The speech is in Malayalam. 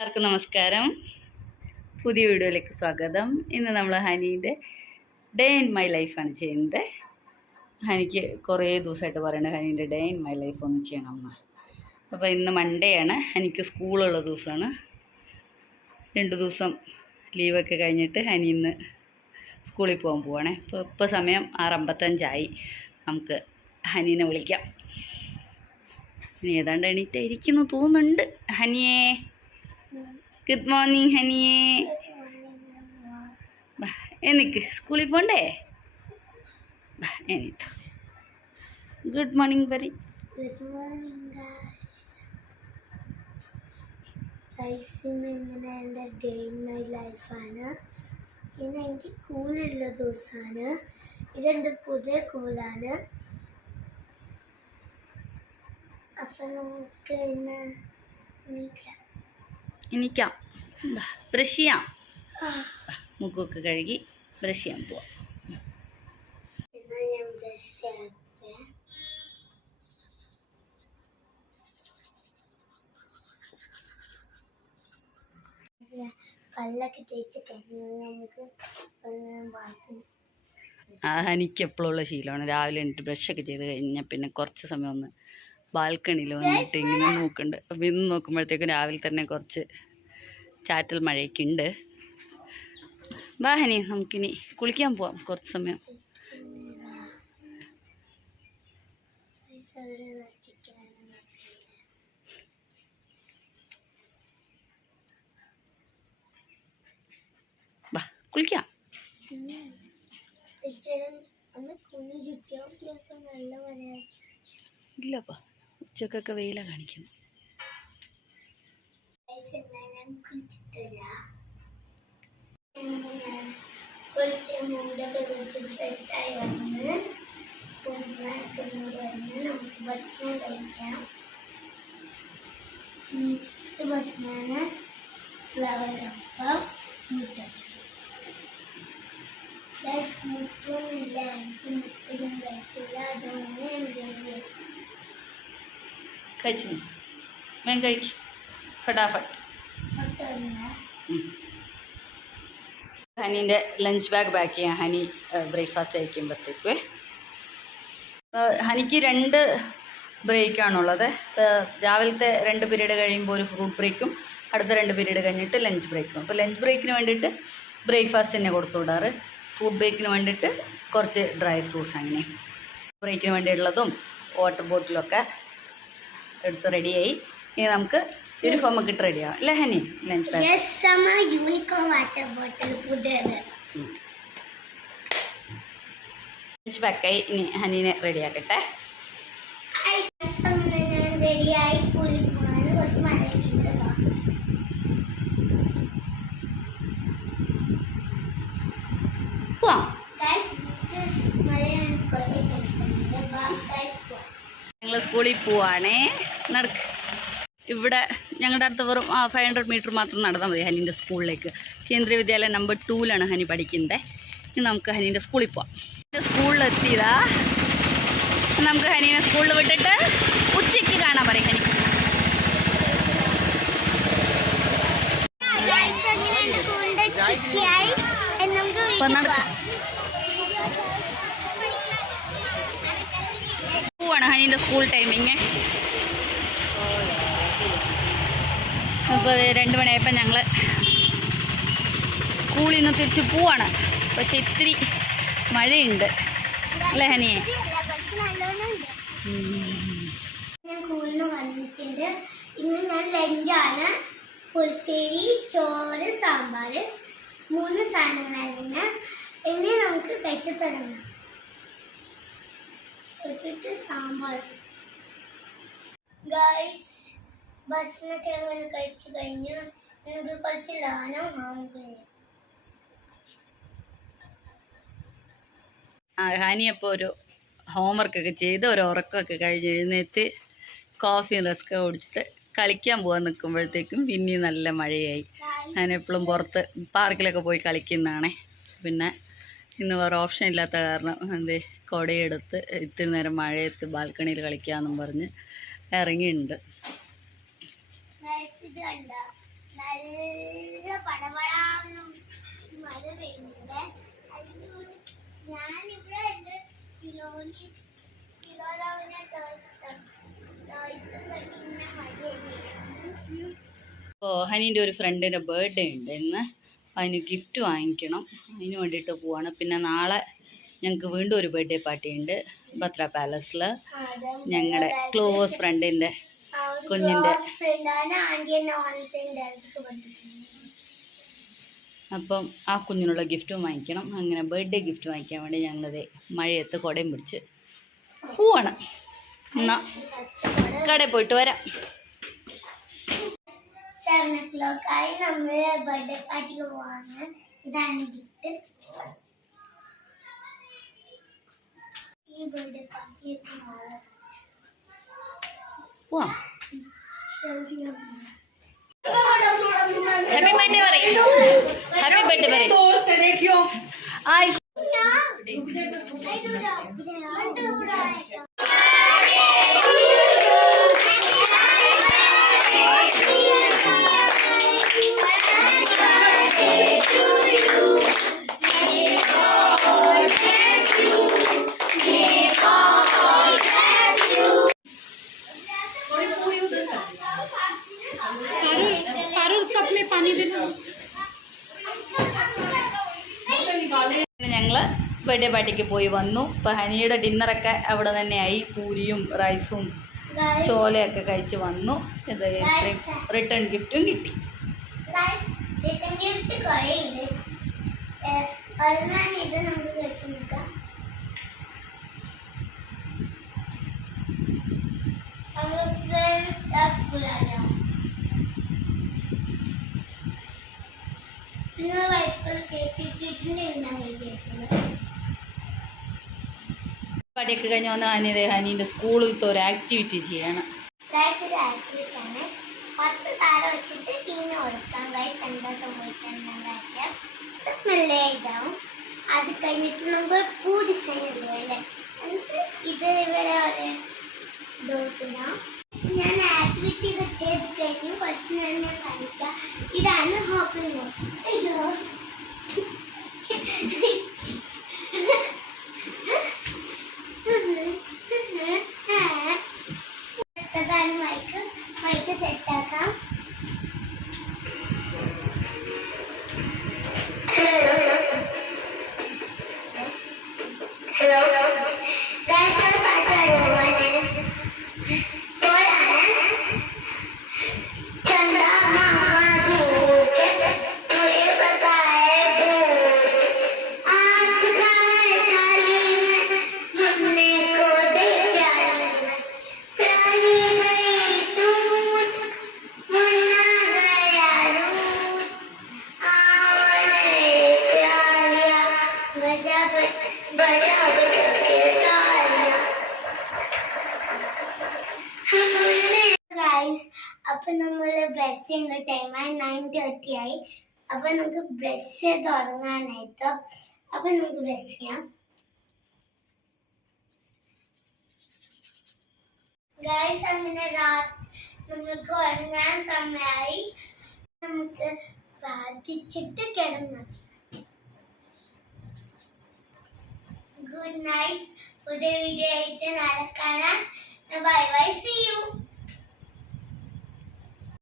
എല്ലാവർക്കും നമസ്കാരം. പുതിയ വീഡിയോയിലേക്ക് സ്വാഗതം. ഇന്ന് നമ്മൾ ഹനീൻ്റെ ഡേ ഇൻ മൈ ലൈഫാണ് ചെയ്യുന്നത്. ഹനിക്ക് കുറേ ദിവസമായിട്ട് പറയുന്നത് ഹനീൻ്റെ ഡേ ഇൻ മൈ ലൈഫ് ഒന്ന് ചെയ്യണമെന്ന്. അപ്പോൾ ഇന്ന് മൺഡേ ആണ്, ഹനിക്ക് സ്കൂളുള്ള ദിവസമാണ്. 2 ദിവസം ലീവൊക്കെ കഴിഞ്ഞിട്ട് ഹനി ഇന്ന് സ്കൂളിൽ പോകാൻ പോവാണേ. ഇപ്പോൾ സമയം 6:55 നമുക്ക് ഹനീനെ വിളിക്കാം. ഇനി ഏതാണ്ട് എണീറ്റായിരിക്കുന്നു തോന്നുന്നുണ്ട്. ഹനിയേ, ഗുഡ് മോർണിംഗ് ഹനിയേ. എനിക്ക് സ്കൂളിൽ പോണ്ടേ? എണീറ്റോ, ഗുഡ് മോർണിംഗ് പറയും. Good morning guys. ഇങ്ങനെ എൻ്റെ ഡേ ഇൻ മൈ ലൈഫാണ്. ഇന്ന് എനിക്ക് കൂളുള്ള ദിവസമാണ്. ഇതെൻ്റെ പുതിയ കൂളാണ്. അപ്പം നമുക്ക് ഇന്ന് എണീക്കാം, ബ്രഷ് ചെയ്യാം. മുഖമൊക്കെ കഴുകി ബ്രഷ് ചെയ്യാൻ പോവാം. എന്നാൽ ഞാൻ ബ്രഷ് ചെയ്യട്ടെ. പല്ലൊക്കെ തേച്ച് കഴിഞ്ഞാൽ നമുക്ക് ഹനിക്ക് എപ്പോഴുള്ള ശീലമാണ്. രാവിലെ എണീറ്റ് ബ്രഷൊക്കെ ചെയ്ത് കഴിഞ്ഞാൽ പിന്നെ കുറച്ച് സമയം ഒന്ന് ബാൽക്കണിയിൽ വന്നിട്ട് ഇങ്ങനെ നോക്കുന്നുണ്ട്. അപ്പം ഇന്ന് നോക്കുമ്പോഴത്തേക്കും രാവിലെ തന്നെ കുറച്ച് ചാറ്റൽ മഴയൊക്കെ ഉണ്ട്. വാ ഹനി, നമുക്കിനി കുളിക്കാൻ പോവാം. കുറച്ച് സമയം വാ കുളിക്കാം. ഇല്ലപ്പാ, ഉച്ചക്കൊക്കെ വെയിലാണ് കാണിക്കുന്നത്. കുളിച്ച് മൂടൊക്കെ കുളിച്ച് ഫ്രഷായി വന്ന് കുളിക്കാനൊക്കെ മൂട് വന്ന് നമുക്ക് ഭക്ഷണം കഴിക്കാം. ഇത് ഭക്ഷണമാണ് ഫ്ലവർ അപ്പം മുട്ടക്കറി. മുട്ടൊന്നുമില്ല, എനിക്ക് മുട്ടൊന്നും കഴിക്കില്ല, അതുകൊണ്ട് ഞാൻ കഴിച്ചു ഞാൻ കഴിക്കും ഫടാഫട്ട്. ഹനീൻ്റെ ലഞ്ച് ബാഗ് പാക്ക് ചെയ്യാം. ഹനി ബ്രേക്ക്ഫാസ്റ്റ് കഴിക്കുമ്പോഴത്തേക്ക് ഹനിക്ക് 2 ബ്രേക്കാണുള്ളത്. രാവിലത്തെ 2 പീരീഡ് കഴിയുമ്പോൾ ഒരു ഫ്രൂട്ട് ബ്രേക്കും അടുത്ത 2 പീരീഡ് കഴിഞ്ഞിട്ട് ലഞ്ച് ബ്രേക്കും. അപ്പോൾ ലഞ്ച് ബ്രേക്കിന് വേണ്ടിയിട്ട് ബ്രേക്ക്ഫാസ്റ്റ് തന്നെ കൊടുത്തു വിടാറ്. ഫുഡ് ബ്രേക്കിന് വേണ്ടിയിട്ട് കുറച്ച് ഡ്രൈ ഫ്രൂട്ട്സ്. അങ്ങനെ ബ്രേക്കിന് വേണ്ടിയിട്ടുള്ളതും വാട്ടർ ബോട്ടിലൊക്കെ എടുത്ത് റെഡിയായി. ഇനി നമുക്ക് യൂണിഫോം ഒക്കെ ഇട്ട് റെഡിയാവും അല്ലേ ഹനി? ലഞ്ച് ബാഗ് ലഞ്ച് പാക്കായി. ഇനി ഹനീനെ റെഡിയാക്കട്ടെ. പോവാം. ഞങ്ങൾ സ്കൂളിൽ പോവാണേ. നടക്ക്. ഇവിടെ ഞങ്ങളുടെ അടുത്ത് വെറും 500 മീറ്റർ മാത്രം നടന്നാൽ മതി ഹനീൻ്റെ സ്കൂളിലേക്ക്. കേന്ദ്രീയ വിദ്യാലയം നമ്പർ 2 ഹനി പഠിക്കുന്നത്. ഇനി നമുക്ക് ഹനീൻ്റെ സ്കൂളിൽ പോവാം. സ്കൂളിലെത്തിയതാ. നമുക്ക് ഹനീനെ സ്കൂളിൽ വിട്ടിട്ട് ഉച്ചയ്ക്ക് കാണാൻ പറയും ഹനി. പോവാണ് ഹനീൻ്റെ സ്കൂൾ ടൈമിങ്. അപ്പോൾ 2 മണിയായപ്പോൾ ഞങ്ങൾ സ്കൂളിൽ നിന്ന് തിരിച്ച് പോവാണ്. പക്ഷെ ഇത്തിരി മഴയുണ്ട് അല്ലേ ഹനിയെ? ഞാൻ സ്കൂളിൽ വന്നിട്ടുണ്ട്. ഇന്ന് ഞാൻ ലഞ്ചാണ്. പുൽശ്ശേരി, ചോറ്, സാമ്പാർ 3 സാധനങ്ങളായിരുന്നു. ഇനി നമുക്ക് കഴിച്ചു തുടങ്ങാം. സാമ്പാർ ഗൈസ്, ഭക്ഷണമൊക്കെ അങ്ങനെ കഴിച്ചു കഴിഞ്ഞു. നമുക്ക് കുറച്ച് ലാനം വാങ്ങുകയാണ്. ഹനി അപ്പോൾ ഒരു ഹോംവർക്കൊക്കെ ചെയ്ത് ഒരു ഉറക്കമൊക്കെ കഴിഞ്ഞ് എഴുന്നേറ്റ് കോഫിയും റസ്ക് കുടിച്ചിട്ട് കളിക്കാൻ പോകാൻ നിൽക്കുമ്പോഴത്തേക്കും പിന്നെയും നല്ല മഴയായി. ഞാൻ എപ്പോഴും പുറത്ത് പാർക്കിലൊക്കെ പോയി കളിക്കുന്നതാണേ. പിന്നെ ഇന്ന് വേറെ ഓപ്ഷൻ ഇല്ലാത്ത കാരണം കുടയെടുത്ത് ഇത്തിരി നേരം മഴയത്ത് ബാൽക്കണിയിൽ കളിക്കാമെന്നും പറഞ്ഞ് ഇറങ്ങിയിട്ടുണ്ട്. നല്ല പടപടാന്നും മഴ പെയ്യുന്നുണ്ട്. ഞാനിവിടെ എൻ്റെ കിലോനെ കെട്ടുന്ന മഴയാണ്. അപ്പോൾ ഹനീൻ്റെ ഒരു ഫ്രണ്ടിൻ്റെ ബർത്ത്ഡേ ഉണ്ട് ഇന്ന്. അതിന് ഗിഫ്റ്റ് വാങ്ങിക്കണം, അതിന് വേണ്ടിയിട്ട് പോവാണ്. പിന്നെ നാളെ ഞങ്ങൾക്ക് വീണ്ടും ഒരു ബർത്ത്ഡേ പാർട്ടി ഉണ്ട് ബത്ര പാലസിൽ. ഞങ്ങളുടെ ക്ലോസ് ഫ്രണ്ടിൻ്റെ കുഞ്ഞിൻ്റെ. അപ്പം ആ കുഞ്ഞിനുള്ള ഗിഫ്റ്റും വാങ്ങിക്കണം. അങ്ങനെ ബർത്ത്ഡേ ഗിഫ്റ്റ് വാങ്ങിക്കാൻ വേണ്ടി ഞങ്ങളത് മഴയത്ത് കുടയും പിടിച്ച് പോവാണ്. എന്നാൽ കടയിൽ പോയിട്ട് വരാം. 7 o'clock ആയി. നമ്മൾ ബർത്ത്ഡേ പാർട്ടിക്ക് പോവാണ്. ഇതാണ് ഗിഫ്റ്റ്. ഈ ബർത്ത്ഡേ പാർട്ടി പോവാം. ഹാപ്പി ബർത്ത്ഡേ പറയും. ഹാപ്പി ബർത്ത്ഡേ പറയും. ഞങ്ങൾ ബർത്ത്ഡേ പാർട്ടിക്ക് പോയി വന്നു. ഇപ്പം ഹനിയുടെ ഡിന്നറൊക്കെ അവിടെ തന്നെയായി. പൂരിയും റൈസും ചോലയൊക്കെ കഴിച്ച് വന്നു. ഇത് റിട്ടേൺ ഗിഫ്റ്റും കിട്ടി. റിട്ടേൺ ഗിഫ്റ്റ് കുറേ ഉണ്ട്. ഇത് നമുക്ക് വെച്ച് നിൽക്കാം. പാടിയൊക്കെ കഴിഞ്ഞ് വന്ന് ഹനീൻ്റെ സ്കൂളിലത്തെ ഒരു ആക്ടിവിറ്റി ചെയ്യണം. ഒരു ആക്ടിവിറ്റി ആണ്. 10 താരം വെച്ചിട്ട് പിന്നെ കൊടുക്കാം. ഗൈസ് എന്താ സംഭവിച്ചാൽ മെല്ലെ ഇതാവും. അത് കഴിഞ്ഞിട്ട് നമുക്ക് പൂ ഡിസൈൻ ഉണ്ട് വേണ്ടേ. എന്നിട്ട് ഇത് ഇവിടെ ഒരു ഇടാം. ഞാൻ ആക്ടിവിറ്റി ഒക്കെ ചെയ്ത് കഴിഞ്ഞു. കുറച്ച് നേരം ഞാൻ കളിക്കാം. ഇതാണ് ഹോപ്പിംഗ്. അയ്യോ മൈക്ക് സെറ്റാക്കാം. അപ്പൊ നമ്മള് ബ്രഷ് ചെയ്യുന്ന ടൈമായി. 9:30 ആയി. അപ്പൊ നമുക്ക് ബ്രഷ് തുടങ്ങാനായിട്ടോ. അപ്പൊ നമുക്ക് ബ്രഷ് ചെയ്യാം. ഗൈസ് അങ്ങനെ നമുക്ക് ഉറങ്ങാൻ സമയമായി. നമുക്ക് പ്രാർത്ഥിച്ചിട്ട് കിടന്നു. Good night. പുതിയ വീഡിയോ ആയിട്ട് നാളെ കാണാം. Bye bye. See U.